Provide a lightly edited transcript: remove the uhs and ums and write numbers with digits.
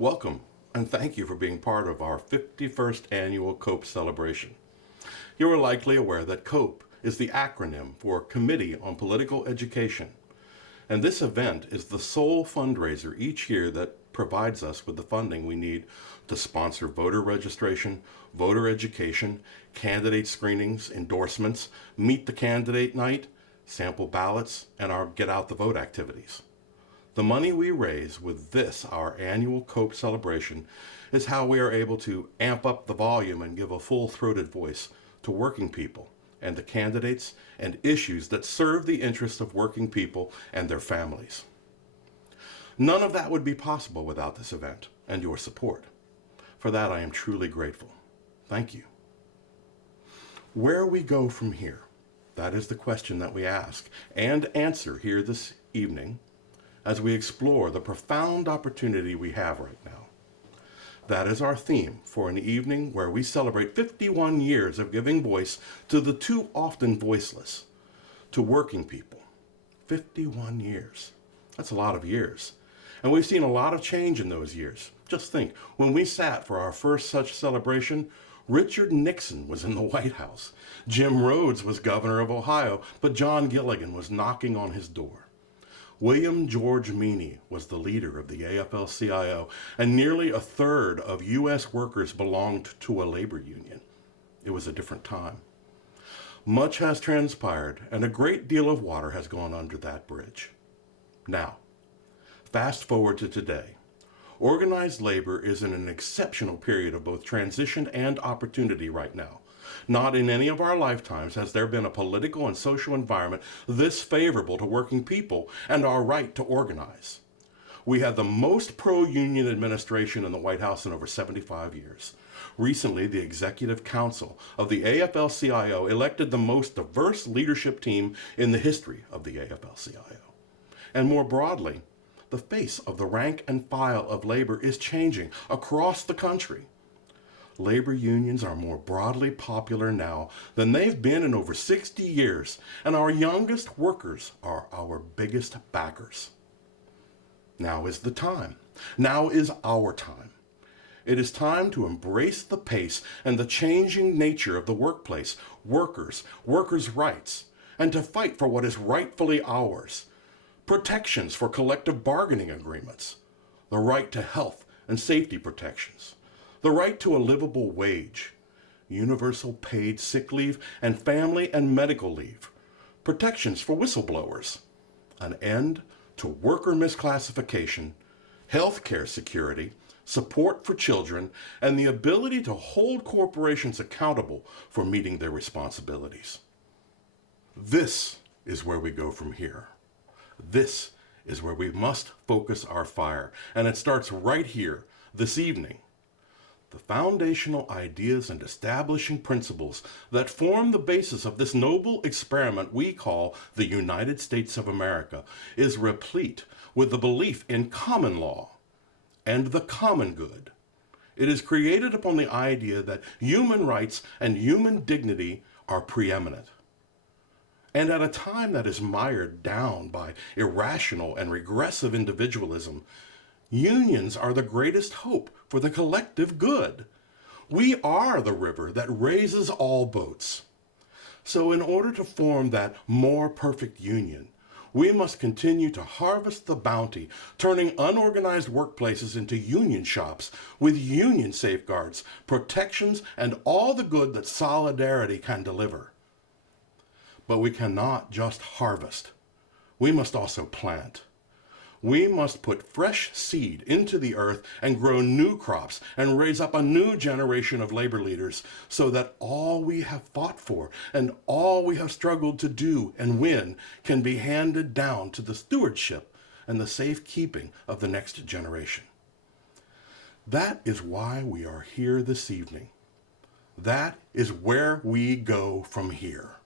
Welcome, and thank you for being part of our 51st annual COPE celebration. You are likely aware that COPE is the acronym for Committee on Political Education, and this event is the sole fundraiser each year that provides us with the funding we need to sponsor voter registration, voter education, candidate screenings, endorsements, meet the candidate night, sample ballots, and our Get Out the Vote activities. The money we raise with this, our annual COPE celebration, is how we are able to amp up the volume and give a full-throated voice to working people and the candidates and issues that serve the interests of working people and their families. None of that would be possible without this event and your support. For that, I am truly grateful. Thank you. Where we go from here, that is the question that we ask and answer here this evening as we explore the profound opportunity we have right now. That is our theme for an evening where we celebrate 51 years of giving voice to the too often voiceless, to working people. 51 years. That's a lot of years. And we've seen a lot of change in those years. Just think, when we sat for our first such celebration, Richard Nixon was in the White House. Jim Rhodes was governor of Ohio, but John Gilligan was knocking on his door. William George Meany was the leader of the AFL-CIO, and nearly a third of U.S. workers belonged to a labor union. It was a different time. Much has transpired, and a great deal of water has gone under that bridge. Now, fast forward to today. Organized labor is in an exceptional period of both transition and opportunity right now. Not in any of our lifetimes has there been a political and social environment this favorable to working people and our right to organize. We had the most pro-union administration in the White House in over 75 years. Recently, the Executive Council of the AFL-CIO elected the most diverse leadership team in the history of the AFL-CIO. And more broadly, the face of the rank and file of labor is changing across the country. Labor unions are more broadly popular now than they've been in over 60 years, and our youngest workers are our biggest backers. Now is the time. Now is our time. It is time to embrace the pace and the changing nature of the workplace, workers' rights, and to fight for what is rightfully ours. Protections for collective bargaining agreements, the right to health and safety protections, the right to a livable wage, universal paid sick leave and family and medical leave, protections for whistleblowers, an end to worker misclassification, health care security, support for children, and the ability to hold corporations accountable for meeting their responsibilities. This is where we go from here. This is where we must focus our fire, and it starts right here, this evening. The foundational ideas and establishing principles that form the basis of this noble experiment we call the United States of America is replete with the belief in common law and the common good. It is created upon the idea that human rights and human dignity are preeminent. And at a time that is mired down by irrational and regressive individualism, unions are the greatest hope for the collective good. We are the river that raises all boats. So in order to form that more perfect union, we must continue to harvest the bounty, turning unorganized workplaces into union shops with union safeguards, protections, and all the good that solidarity can deliver. But we cannot just harvest. We must also plant. We must put fresh seed into the earth and grow new crops and raise up a new generation of labor leaders so that all we have fought for and all we have struggled to do and win can be handed down to the stewardship and the safekeeping of the next generation. That is why we are here this evening. That is where we go from here.